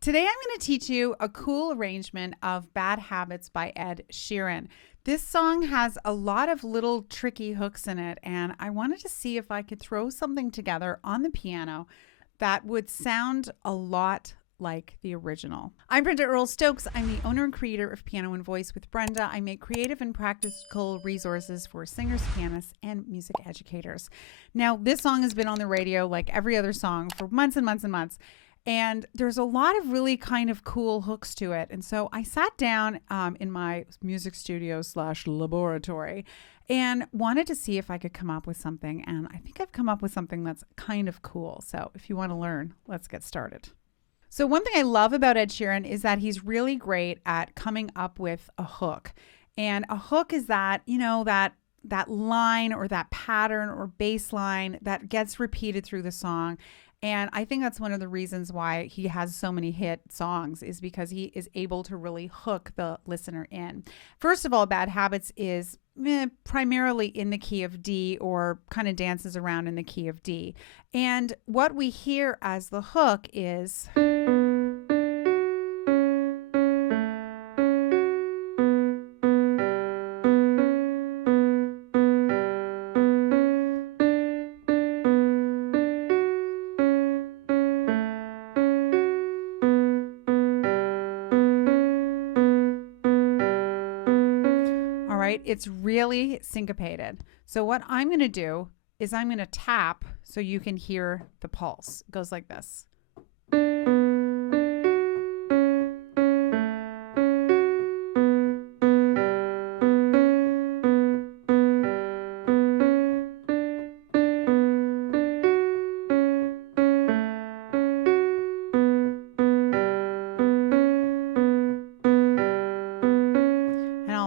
Today I'm going to teach you a cool arrangement of Bad Habits by Ed Sheeran. This song has a lot of little tricky hooks in it, and I wanted to see if I could throw something together on the piano that would sound a lot like the original. I'm Brenda Stokes. I'm the owner and creator of Piano and Voice with Brenda. I make creative and practical resources for singers, pianists, and music educators. Now, this song has been on the radio like every other song for months and months and months. And there's a lot of really kind of cool hooks to it. And so I sat down in my music studio / laboratory and wanted to see if I could come up with something. And I think I've come up with something that's kind of cool. So if you want to learn, let's get started. So one thing I love about Ed Sheeran is that he's really great at coming up with a hook. And a hook is that, that line or that pattern or bass line that gets repeated through the song. And I think that's one of the reasons why he has so many hit songs, is because he is able to really hook the listener in. First of all, Bad Habits is primarily in the key of D, or kind of dances around in the key of D. And what we hear as the hook is... It's really syncopated. So what I'm going to do is I'm going to tap so you can hear the pulse. It goes like this.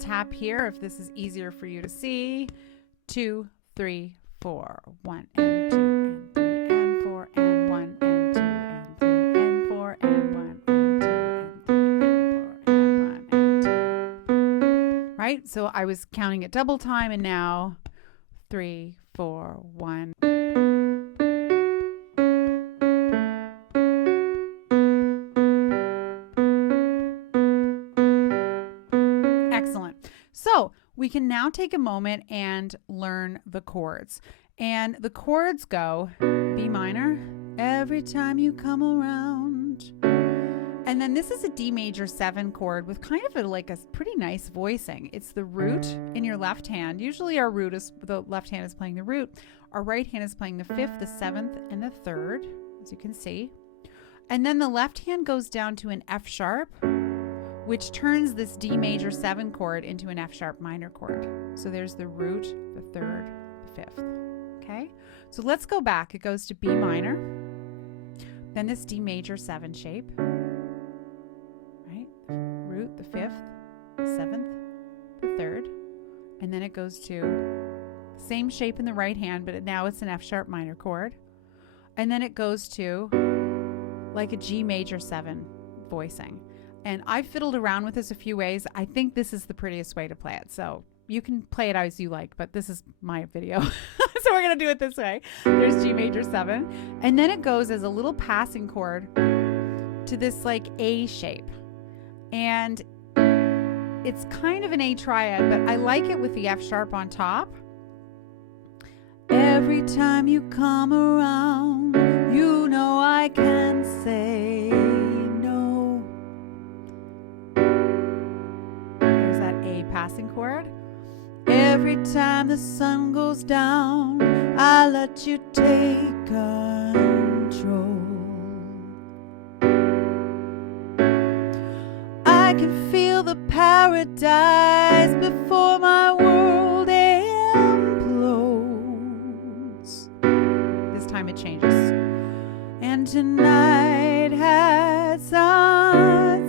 Tap here if this is easier for you to see. 2, 3, 4. 1 and 2 and 3 and 4 and 1 and 2 and 3 and 4 and 1 and 2 and 3 and 4 and 1 and 2. Right? So I was counting it double time, and now 3, 4, 1. So we can now take a moment and learn the chords. And the chords go B minor, every time you come around. And then this is a D major 7 chord with kind of a pretty nice voicing. It's the root in your left hand. Usually our root is, the left hand is playing the root. Our right hand is playing the 5th, the 7th, and the 3rd, as you can see. And then the left hand goes down to an F sharp, which turns this D major 7 chord into an F sharp minor chord. So there's the root, the 3rd, the 5th. Okay? So let's go back. It goes to B minor, then this D major 7 shape, right? Root, the 5th, the 7th, the 3rd, and then it goes to same shape in the right hand, but now it's an F sharp minor chord. And then it goes to like a G major 7 voicing. And I've fiddled around with this a few ways. I think this is the prettiest way to play it. So you can play it as you like, but this is my video. So we're going to do it this way. There's G major 7. And then it goes as a little passing chord to this like A shape. And it's kind of an A triad, but I like it with the F sharp on top. Every time you come around, you know I can say no. There's that A passing chord. Every time the sun goes down, I let you take control. I can feel the paradise before my world implodes. This time it changes. And tonight has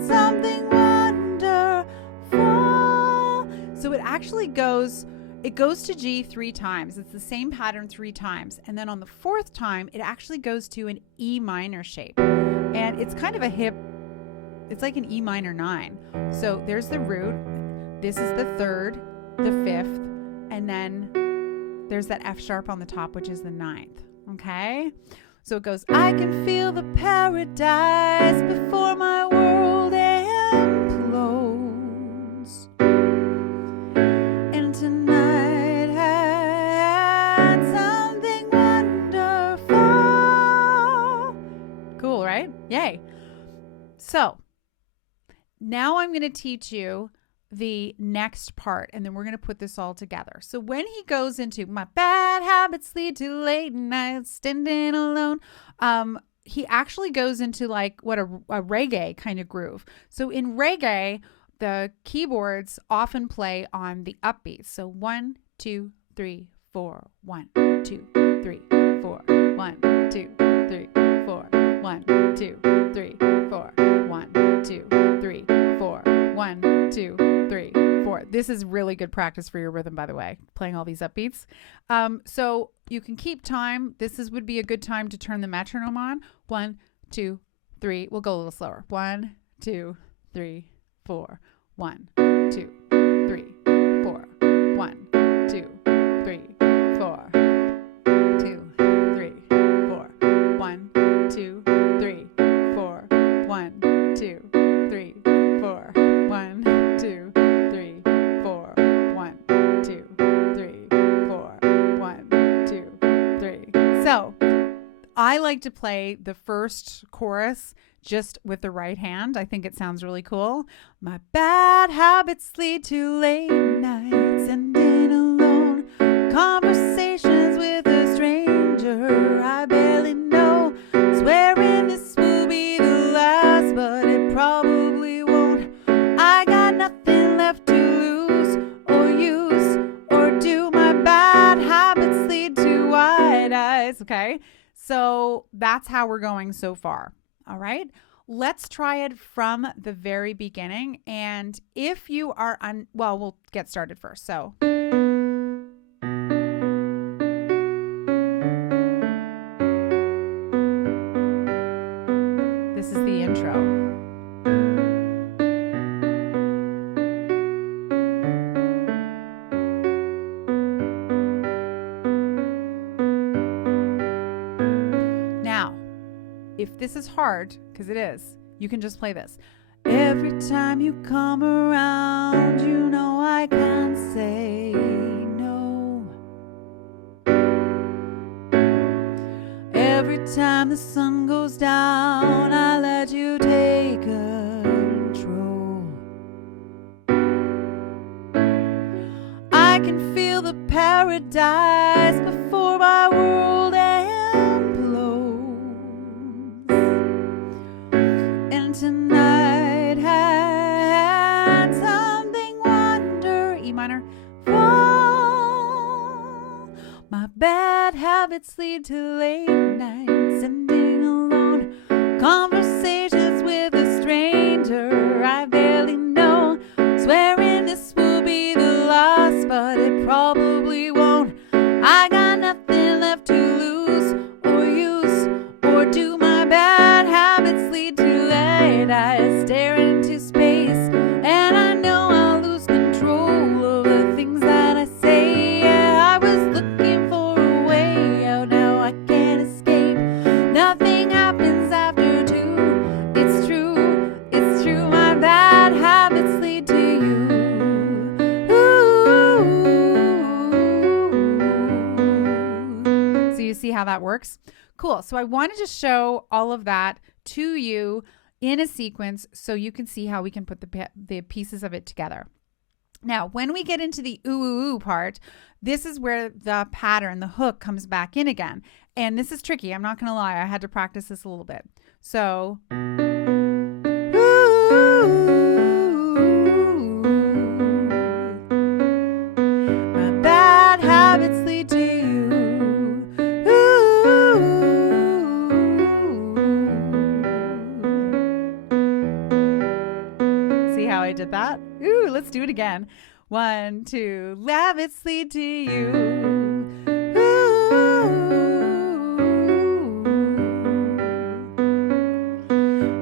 something wonderful. So it actually goes to G 3 times. It's the same pattern 3 times. And then on the 4th time, it actually goes to an E minor shape. And it's kind of a hip, it's like an E minor 9. So there's the root. This is the 3rd, the 5th, and then there's that F sharp on the top, which is the 9th. Okay? So it goes, I can feel the paradise before my So now I'm going to teach you the next part, and then we're going to put this all together. So when he goes into my bad habits lead to late nights standing alone, he actually goes into like what a reggae kind of groove. So in reggae, the keyboards often play on the upbeats. So 1, 2, 3, 4, 1, 2, 3, 4, 1, 2, 3, 4, 1, 2, 3, 4, 1, 2, 3, 4, 1, 2, 3, 4. This is really good practice for your rhythm, by the way, playing all these upbeats. So you can keep time. Would be a good time to turn the metronome on. 1, 2, 3. We'll go a little slower. 1, 2, 3, 4. 1, 2, 3, 4. 1, 2, 3, 4. 2, 3, 4. 1, 2, 3, 4. 1, 2, 3, 4. 1, 2, 3, 4. 1, 2, 3, 4. 1, 2, 3. So I like to play the first chorus just with the right hand. I think it sounds really cool. My bad habits lead to late nights ending alone. Conversations with a stranger I barely know. Swearing this will be the last, but it probably won't. I got nothing left to lose or use or do. My bad habits lead to wide eyes. Okay, so that's how we're going so far. All right, let's try it from the very beginning. And if you are well, we'll get started first. So this is the intro. Now, if this is hard, because it is, you can just play this. Every time you come around, you know I can't say no. Every time the sun goes down, I let you take control. I can feel the paradise before my world tonight had something wonder, E minor, fall. My bad habits lead to late nights ending alone. Conversations with a stranger I barely know. Swearing this will be the last, but it probably won't. I got nothing left to lose or use or do. My bad habits lead to I stare into space, and I know I'll lose control of the things that I say. Yeah, I was looking for a way out, now I can't escape. Nothing happens after 2. It's true, my bad habits lead to you. Ooh. So you see how that works? Cool. So I wanted to show all of that to you in a sequence so you can see how we can put the pieces of it together. Now, when we get into the ooh, ooh, ooh part, this is where the pattern, the hook, comes back in again. And this is tricky. I'm not going to lie. I had to practice this a little bit. So, my bad habits lead to you. I did that. Ooh, let's do it again. 1, 2, habits lead to you. Ooh.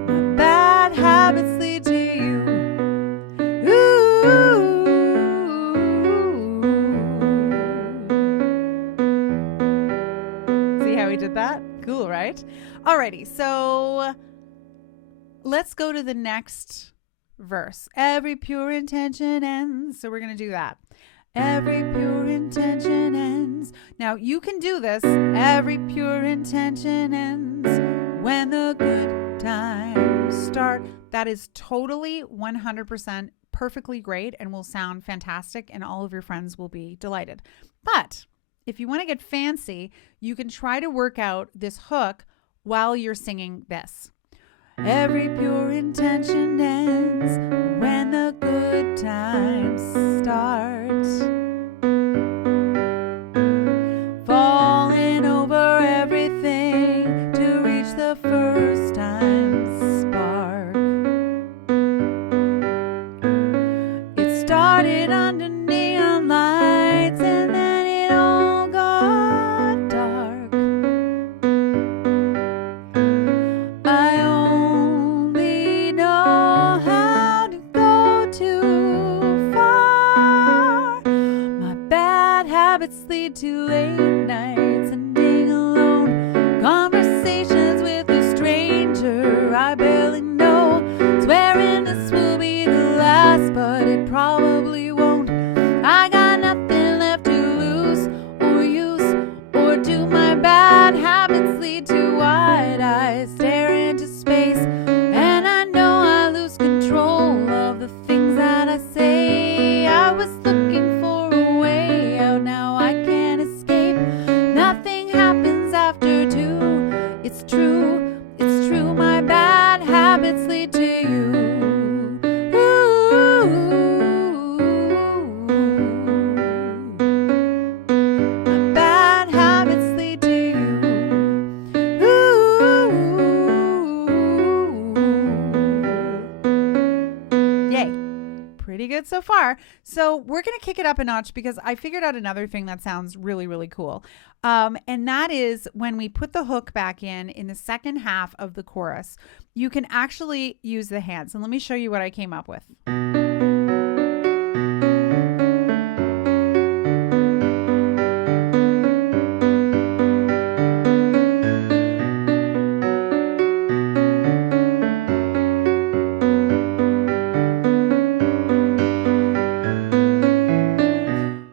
My bad habits lead to you. Ooh. See how we did that? Cool, right? Alrighty, so let's go to the next verse. Every pure intention ends. So we're going to do that. Every pure intention ends. Now you can do this. Every pure intention ends when the good times start. That is totally 100% perfectly great and will sound fantastic, and all of your friends will be delighted. But if you want to get fancy, you can try to work out this hook while you're singing this. Every pure intention ends when the good times start. Falling over everything to reach the first time spark. It started under neon lights and then it all got dark. I only know how to go too far. My bad habits lead to late nights and being alone. Conversations with a stranger I barely know. Swearing this will be the last, but it probably won't. I got nothing left to lose or use or do. My bad habits lead to wide eyes, stare into space, and I know I lose control of the things that I say. I was looking for a way out, now I can't escape. Nothing happens after two. It's true, my bad habits lead to you. Ooh, my bad habits lead to you. Ooh, yay. Pretty good so far. So we're going to kick it up a notch because I figured out another thing that sounds really, really cool. And that is when we put the hook back in the second half of the chorus, you can actually use the hands. And let me show you what I came up with.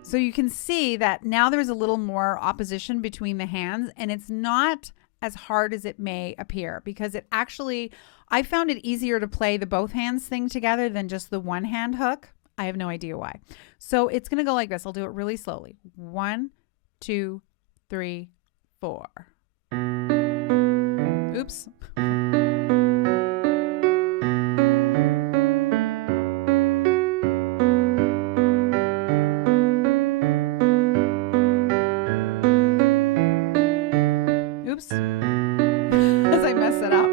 So you can see that now there's a little more opposition between the hands, and it's not as hard as it may appear because it actually, I found it easier to play the both hands thing together than just the one hand hook. I have no idea why. So it's going to go like this. I'll do it really slowly. 1, 2, 3, 4. Oops. Oops. As I mess it up.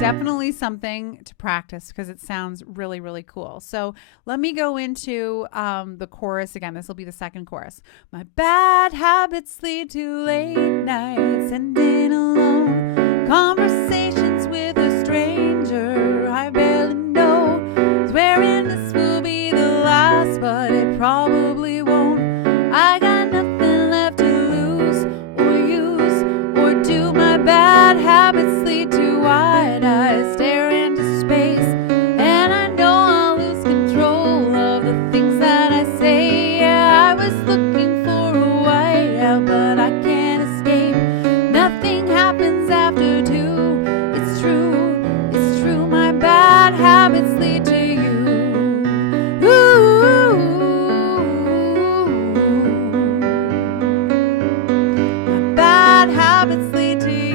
Definitely something to practice because it sounds really, really cool. So let me go into the chorus again. This will be the second chorus. My bad habits lead to late nights and being alone. Conversations with a stranger I barely know. Swearing this will be the last, but it probably won't. I got nothing left to lose or use or do. My bad habits lead to wide eyes, stare into space, and I know I'll lose control of the things that I say. Yeah, I was looking for a way out, but I can't escape. Nothing happens after two. It's true, my bad habits lead to you. Ooh, my bad habits lead to you.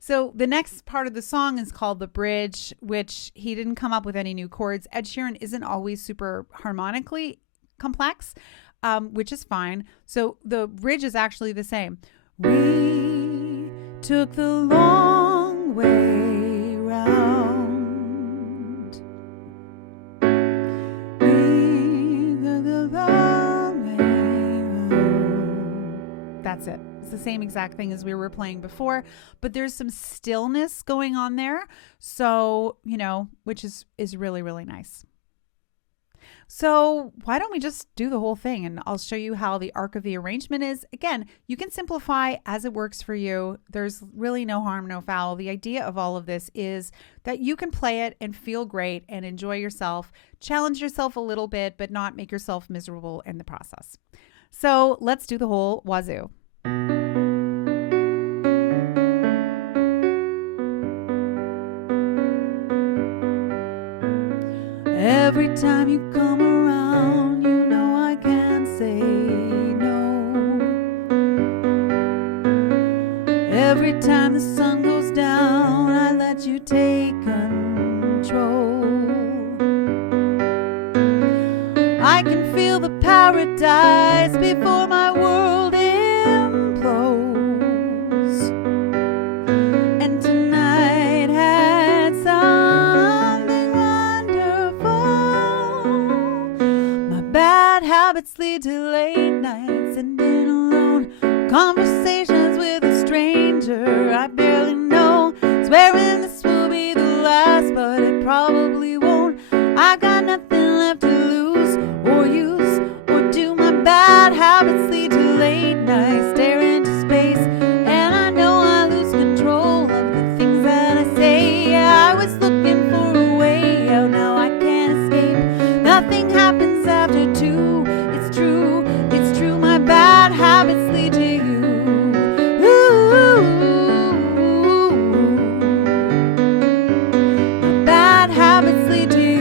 So the next part of the song is called the bridge, which he didn't come up with any new chords. Ed Sheeran isn't always super harmonically complex, which is fine. So the bridge is actually the same. We took the long way round. We That's it. It's the same exact thing as we were playing before, but there's some stillness going on there. So, which is really, really nice. So why don't we just do the whole thing, and I'll show you how the arc of the arrangement is. Again, you can simplify as it works for you. There's really no harm, no foul. The idea of all of this is that you can play it and feel great and enjoy yourself, challenge yourself a little bit, but not make yourself miserable in the process. So let's do the whole wazoo. Every time you come around, I can't say no. Every time the sun goes down, I let you take control. I can feel the paradise before my world implodes. And tonight had something wonderful. My bad habits lead to late nights and being alone, conversations with a stranger I barely know, swearing this will be the last, but it probably won't. I got nothing left to lose or use or do. My bad habits lead to late nights, stare into space, and I know I lose control of the things that I say. Yeah, I was looking for a way out, now I can't escape. Nothing happens after 2. It's true, my bad habits lead to you. Ooh, my bad habits lead to you.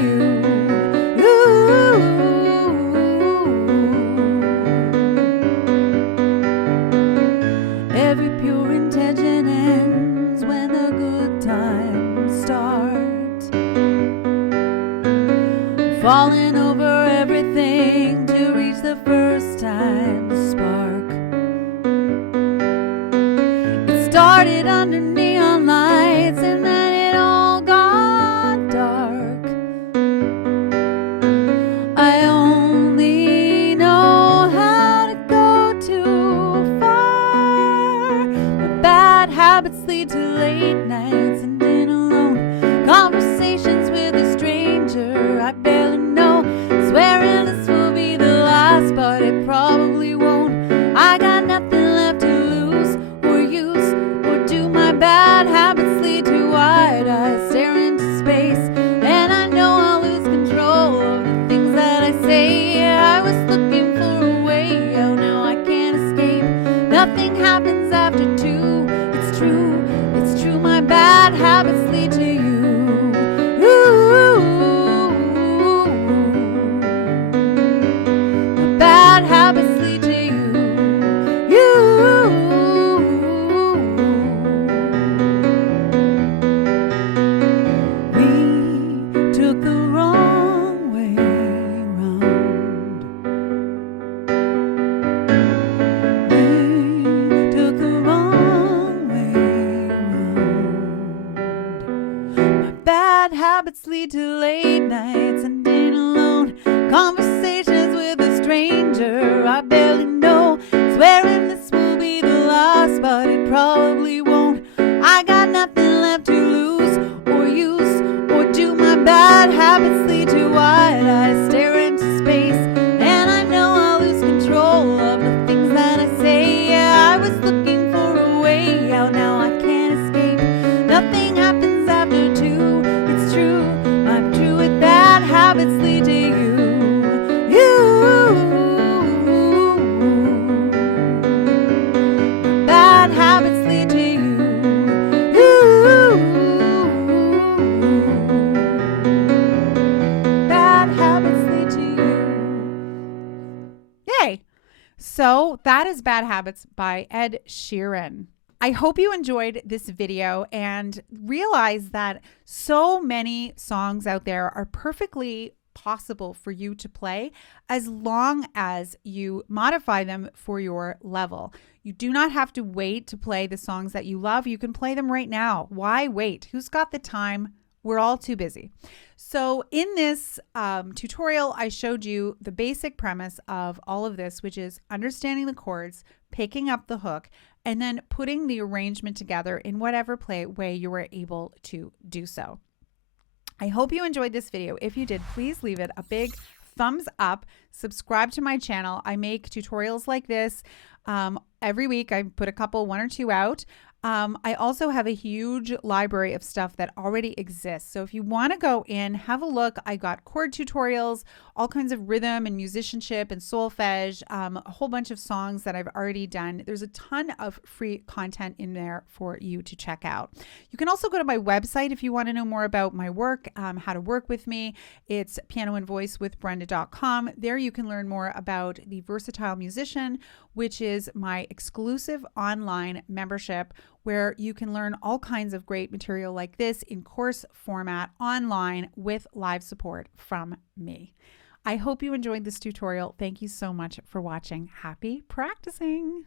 Every pure intention ends when the good times start. Falling over everything to reach the first time spark. It started under neon lights and then it all got dark. I only know how to go too far. My bad habits lead to late nights and being alone, conversations with a stranger I barely know, swearing this will be the last, but it probably won't. I got nothing left to lose or use or do. My bad habits lead to wide eyes, stare into space, and I know I'll lose control of the things that I say. Yeah, I was looking for a way out, now I can't escape. Nothing happens after 2. It's true, my bad habits lead to you. Ooh, my bad habits lead to you. We took the wrong way round. We took the wrong way round. My bad habits lead to late nights and being alone, conversations with a stranger I barely know, swearing this will be the last, but it probably won't. I got nothing left to lose or use or do. My bad habits lead to wide eyes, stare into space, and I know I'll lose control of the things that I say. Yeah, I was looking for a way out, now I can't escape. Nothing happens after 2. It's true, I'm true with bad habits lead to you. Bad habits lead to you. Bad habits lead to you. Yay! So that is Bad Habits by Ed Sheeran. I hope you enjoyed this video and realize that so many songs out there are perfectly possible for you to play as long as you modify them for your level. You do not have to wait to play the songs that you love. You can play them right now. Why wait? Who's got the time? We're all too busy. So in this tutorial, I showed you the basic premise of all of this, which is understanding the chords, picking up the hook, and then putting the arrangement together in whatever way you were able to do so. I hope you enjoyed this video. If you did, please leave it a big thumbs up. Subscribe to my channel. I make tutorials like this every week. I put a couple, 1 or 2 out. I also have a huge library of stuff that already exists. So if you want to go in, have a look. I got chord tutorials, all kinds of rhythm and musicianship and solfege, a whole bunch of songs that I've already done. There's a ton of free content in there for you to check out. You can also go to my website if you want to know more about my work, how to work with me. It's pianoandvoicewithbrenda.com. There you can learn more about the Versatile Musician, which is my exclusive online membership where you can learn all kinds of great material like this in course format online with live support from me. I hope you enjoyed this tutorial. Thank you so much for watching. Happy practicing.